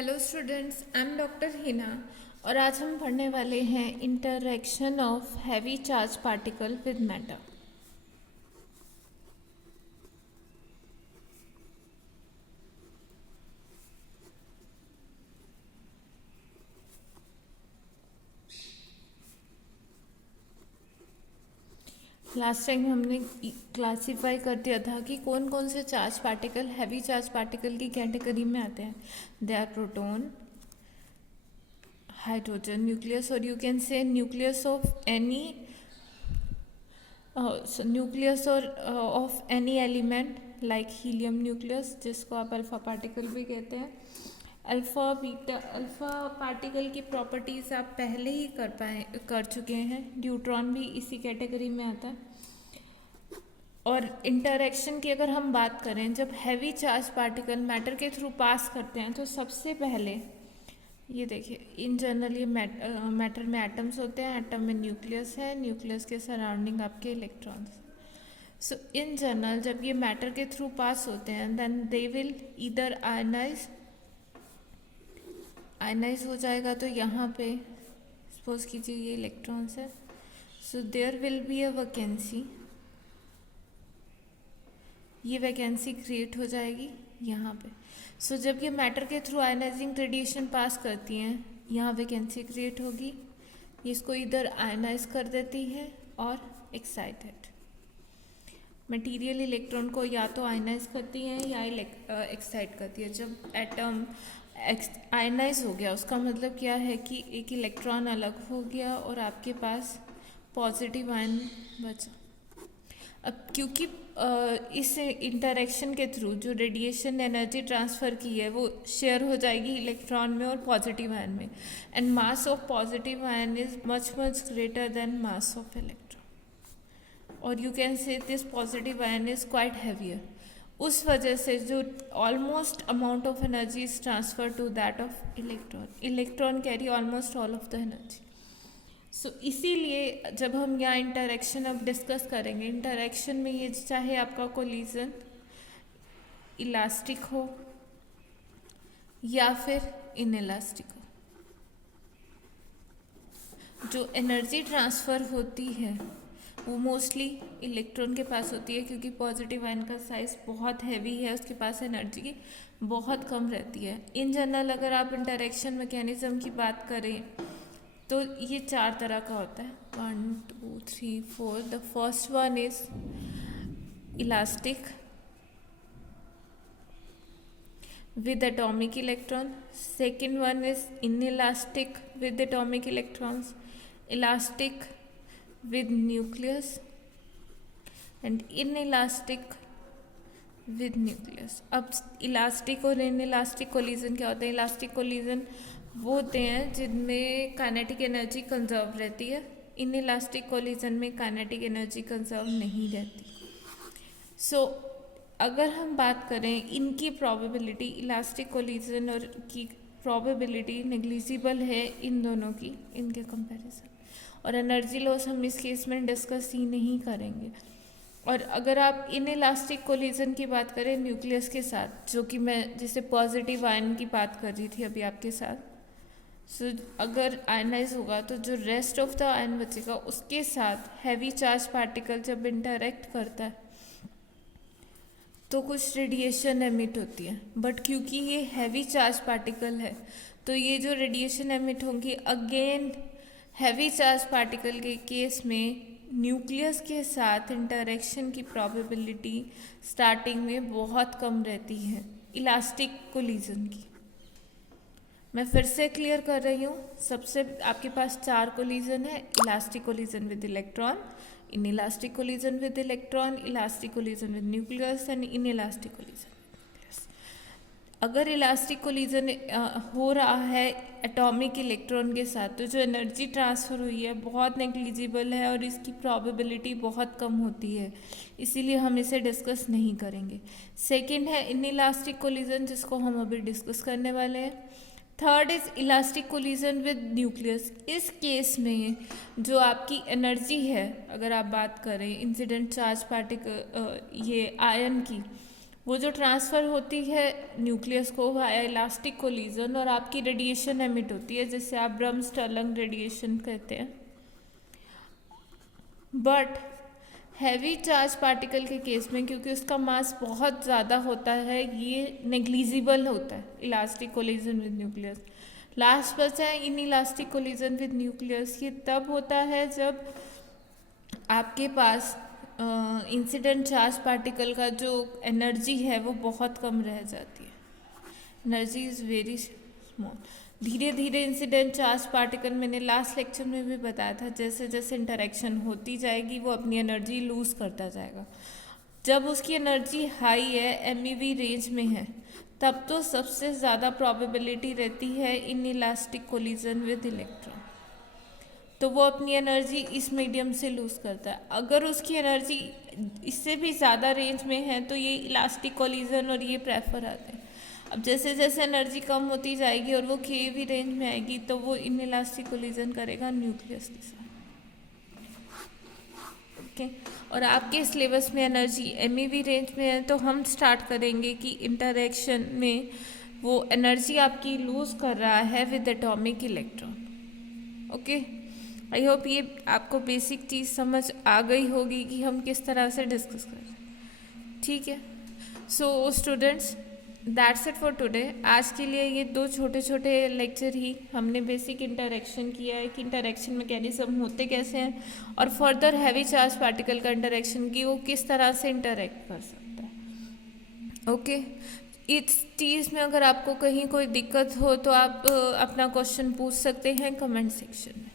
Hello students, I am doctor Hina और आज हम पढ़ने वाले हैं interaction of heavy charge particle with matter. Last time हमने क्लासिफाई कर दिया था कि कौन कौन से charge particle heavy charge particle की कैटेगरी में आते हैं। They are proton, hydrogen nucleus, और you can say nucleus of any nucleus और of any element like helium nucleus, जिसको आप अल्फा पार्टिकल भी कहते हैं। अल्फा पार्टिकल की प्रॉपर्टीज़ आप पहले ही कर चुके हैं। न्यूट्रॉन भी इसी कैटेगरी में आता है। और इंटरैक्शन की अगर हम बात करें, जब हैवी चार्ज पार्टिकल मैटर के थ्रू पास करते हैं तो सबसे पहले ये देखिए, इन जनरल ये मैटर में एटम्स होते हैं, एटम में न्यूक्लियस है, न्यूक्लियस के सराउंडिंग आपके इलेक्ट्रॉन्स। सो इन जनरल जब ये मैटर के थ्रू पास होते हैं then they will either ionise हो जाएगा, तो यहाँ पे सपोज कीजिए ये इलेक्ट्रॉन्स है, so there will be a vacancy, ये वैकेंसी क्रिएट हो जाएगी यहाँ पे। सो जब ये मैटर के थ्रू आयनाइजिंग रेडिएशन पास करती हैं, यहाँ वैकेंसी क्रिएट होगी, इसको इधर आयनाइज कर देती है और एक्साइटेड मटेरियल इलेक्ट्रॉन को या तो आयनाइज करती हैं या एक्साइट करती है। जब एटम आयनाइज हो गया उसका मतलब क्या है कि एक इलेक्ट्रॉन अलग हो गया और आपके पास पॉजिटिव आयन बचा। अब क्योंकि इस इंटरेक्शन के थ्रू जो रेडिएशन एनर्जी ट्रांसफ़र की है वो शेयर हो जाएगी इलेक्ट्रॉन में और पॉजिटिव आयन में, and mass of positive ion is much much greater than mass of electron, और you can say this positive ion is quite heavier. उस वजह से जो almost amount of energy is transfer to that of electron carry almost all of the energy. So इसीलिए जब हम यहाँ interaction अब डिस्कस करेंगे, इंटरेक्शन में ये चाहे आपका कोलिजन इलास्टिक हो या फिर इनइलास्टिक हो, जो एनर्जी ट्रांसफ़र होती है वो मोस्टली इलेक्ट्रॉन के पास होती है, क्योंकि पॉजिटिव आयन का साइज़ बहुत हैवी है, उसके पास एनर्जी बहुत कम रहती है। इन जनरल अगर आप इंटरेक्शन मैकेनिज्म की बात करें तो ये 4 तरह का होता है, 1 2 3 4। The first one is elastic with atomic electron, second one is inelastic with atomic electrons, elastic with nucleus, and inelastic with nucleus। अब इलास्टिक और इनइलास्टिक कोलिजन क्या होते हैं? इलास्टिक कोलिजन वो होते हैं जिनमें काइनेटिक एनर्जी कंजर्व रहती है, इनइलास्टिक कोलिजन में काइनेटिक एनर्जी कंजर्व नहीं रहती। सो अगर हम बात करें इनकी प्रोबेबिलिटी, इलास्टिक कोलिजन और की प्रोबेबिलिटी नेग्लिजिबल है इन दोनों की, इनके कंपैरिजन, और एनर्जी लॉस हम इस केस में डिस्कस ही नहीं करेंगे। और अगर आप इनइलास्टिक कोलिजन की बात करें न्यूक्लियस के साथ, जो कि मैं जैसे पॉजिटिव आयन की बात कर रही थी अभी आपके साथ, सो अगर आयनाइज होगा तो जो रेस्ट ऑफ द आयन बचेगा उसके साथ हैवी चार्ज पार्टिकल जब इंटरेक्ट करता है तो कुछ रेडिएशन एमिट होती है, बट क्योंकि ये हैवी चार्ज पार्टिकल है तो ये जो रेडिएशन एमिट होंगी अगेन हैवी चार्ज पार्टिकल के केस में न्यूक्लियस के साथ इंटरेक्शन की प्रोबेबिलिटी स्टार्टिंग में बहुत कम रहती है इलास्टिक कोलिजन की। मैं फिर से क्लियर कर रही हूँ, सबसे आपके पास 4 कोलिजन है, elastic collision with electron, inelastic collision with electron, elastic collision with nucleus and inelastic collision with nucleus. अगर इलास्टिक कोलिजन हो रहा है एटॉमिक इलेक्ट्रॉन के साथ तो जो एनर्जी ट्रांसफ़र हुई है बहुत नेग्लिजिबल है और इसकी प्रोबेबिलिटी बहुत कम होती है, इसीलिए हम इसे डिस्कस नहीं करेंगे। सेकंड है इनइलास्टिक कोलिजन, जिसको हम अभी डिस्कस करने वाले हैं। Third is elastic collision with nucleus. इस केस में जो आपकी एनर्जी है, अगर आप बात करें इंसिडेंट चार्ज पार्टिकल ये आयन की, वो जो ट्रांसफ़र होती है न्यूक्लियस को वाया इलास्टिक कोलिजन, और आपकी रेडिएशन एमिट होती है जिससे आप ब्रह्मस्टर्लंग रेडिएशन कहते हैं। बट हैवी चार्ज पार्टिकल के केस में, क्योंकि उसका मास बहुत ज़्यादा होता है, ये नेग्लिजिबल होता है elastic collision with nucleus. Last बचा है in elastic collision with nucleus. ये तब होता है जब आपके पास इंसिडेंट चार्ज पार्टिकल का जो एनर्जी है वो बहुत कम रह जाती है। Energy is very small. धीरे धीरे इंसिडेंट चार्ज पार्टिकल, मैंने लास्ट लेक्चर में भी बताया था, जैसे जैसे इंटरेक्शन होती जाएगी वो अपनी एनर्जी लूज़ करता जाएगा। जब उसकी एनर्जी हाई है, एमईवी रेंज में है, तब तो सबसे ज़्यादा प्रोबेबिलिटी रहती है in elastic collision with electron. तो वो अपनी एनर्जी इस मीडियम से लूज़ करता है। अगर उसकी एनर्जी इससे भी ज़्यादा रेंज में है तो ये इलास्टिक कोलिजन और ये प्रेफर आते हैं। अब जैसे जैसे एनर्जी कम होती जाएगी और वो केवी रेंज में आएगी तो वो इन इलास्टिक कोलिजन करेगा न्यूक्लियस के साथ। ओके, और आपके सिलेबस में एनर्जी एमईवी रेंज में है तो हम स्टार्ट करेंगे कि इंटरेक्शन में वो एनर्जी आपकी लूज़ कर रहा है with atomic electron. Okay, I hope ये आपको बेसिक चीज़ समझ आ गई होगी कि हम किस तरह से डिस्कस कर रहे हैं। ठीक है, so students, that's it for today. आज के लिए ये 2 छोटे छोटे लेक्चर ही हमने बेसिक इंटरेक्शन किया है कि इंटरेक्शन मैकेनिज्म होते कैसे हैं, और फर्दर हैवी चार्ज पार्टिकल का इंटरेक्शन की वो किस तरह से इंटरेक्ट कर सकता है। ओके, इस चीज़ में अगर आपको कहीं कोई दिक्कत हो तो आप अपना क्वेश्चन पूछ सकते हैं कमेंट सेक्शन में।